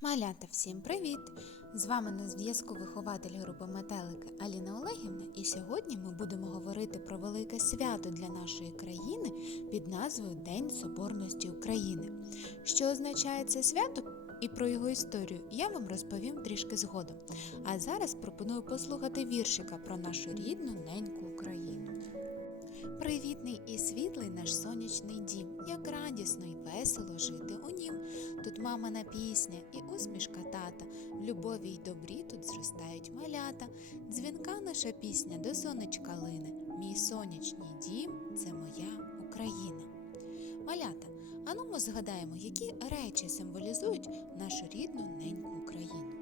Малята, всім привіт! З вами на зв'язку вихователь групи Метелики Аліна Олегівна, і сьогодні ми будемо говорити про велике свято для нашої країни під назвою День Соборності України. Що означає це свято і про його історію я вам розповім трішки згодом. А зараз пропоную послухати віршика про нашу рідну неньку. Привітний і світлий наш сонячний дім, як радісно й весело жити у нім. Тут мамина пісня і усмішка тата, в любові й добрі тут зростають малята. Дзвінка наша пісня до сонечка лине. Мій сонячний дім це моя Україна. Малята, ану ми згадаємо, які речі символізують нашу рідну неньку Україну.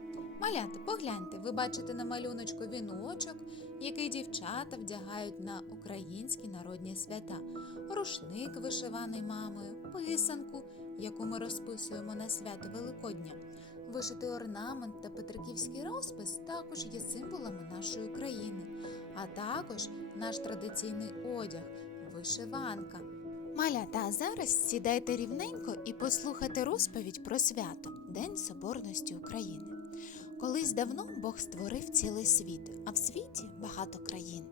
Малята, погляньте, ви бачите на малюночку віночок, який дівчата вдягають на українські народні свята, рушник вишиваний мамою, писанку, яку ми розписуємо на свято Великодня. Вишитий орнамент та петриківський розпис також є символами нашої країни, а також наш традиційний одяг вишиванка. Малята, а зараз сідайте рівненько і послухайте розповідь про свято День Соборності України. Колись давно Бог створив цілий світ, а в світі багато країн.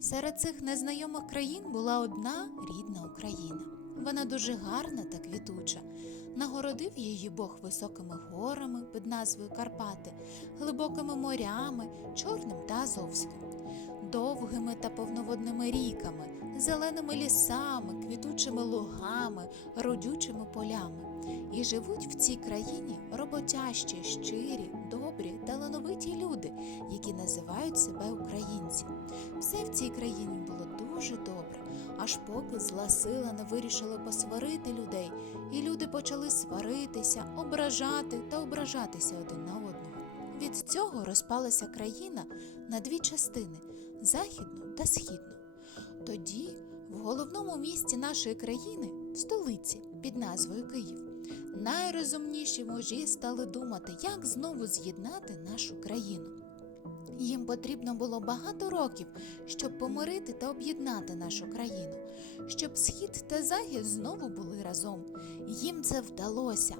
Серед цих незнайомих країн була одна рідна Україна. Вона дуже гарна та квітуча. Нагородив її Бог високими горами під назвою Карпати, глибокими морями, Чорним та Азовським, довгими та повноводними ріками, зеленими лісами, квітучими лугами, родючими полями. І живуть в цій країні роботящі, щирі, добрі, талановиті люди, які називають себе українці. Все в цій країні було дуже добре, аж поки зла сила не вирішила посварити людей, і люди почали сваритися, ображати та ображатися один на одного. Від цього розпалася країна на дві частини західну та східну. Тоді, в головному місті нашої країни, в столиці під назвою Київ, найрозумніші мужі стали думати, як знову з'єднати нашу країну. Їм потрібно було багато років, щоб помирити та об'єднати нашу країну, щоб схід та захід знову були разом. Їм це вдалося.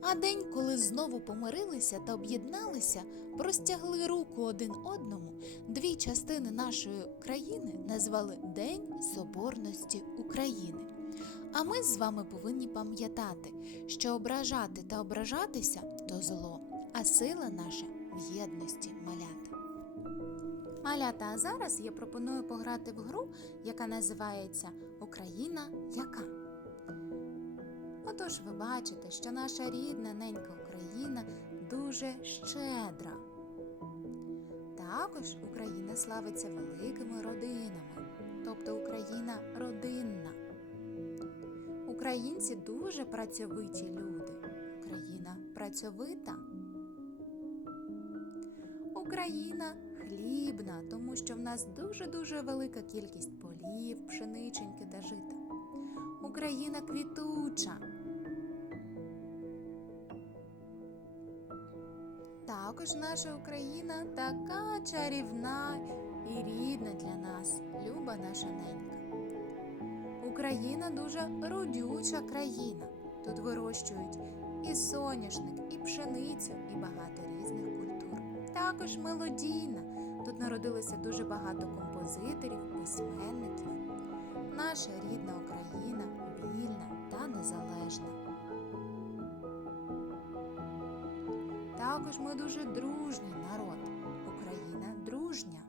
А день, коли знову помирилися та об'єдналися, простягли руку один одному, дві частини нашої країни назвали День Соборності України. А ми з вами повинні пам'ятати, що ображати та ображатися то зло, а сила наша в єдності малята. Малята, а зараз я пропоную пограти в гру, яка називається Україна яка. Отож, ви бачите, що наша рідна ненька Україна дуже щедра. Також Україна славиться великими родинами, тобто Україна родинна. Українці дуже працьовиті люди. Україна працьовита. Україна хлібна, тому що в нас дуже-дуже велика кількість полів, пшениченьки та жита. Україна квітуча. Також наша Україна така чарівна і рідна для нас, люба наша ненька. Україна дуже родюча країна. Тут вирощують і соняшник, і пшеницю, і багато різних культур. Також мелодійна. Тут народилося дуже багато композиторів, письменників. Наша рідна Україна вільна та незалежна. Також ми дуже дружній народ. Україна дружня.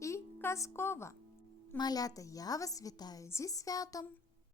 І казкова. Малята, я вас вітаю зі святом!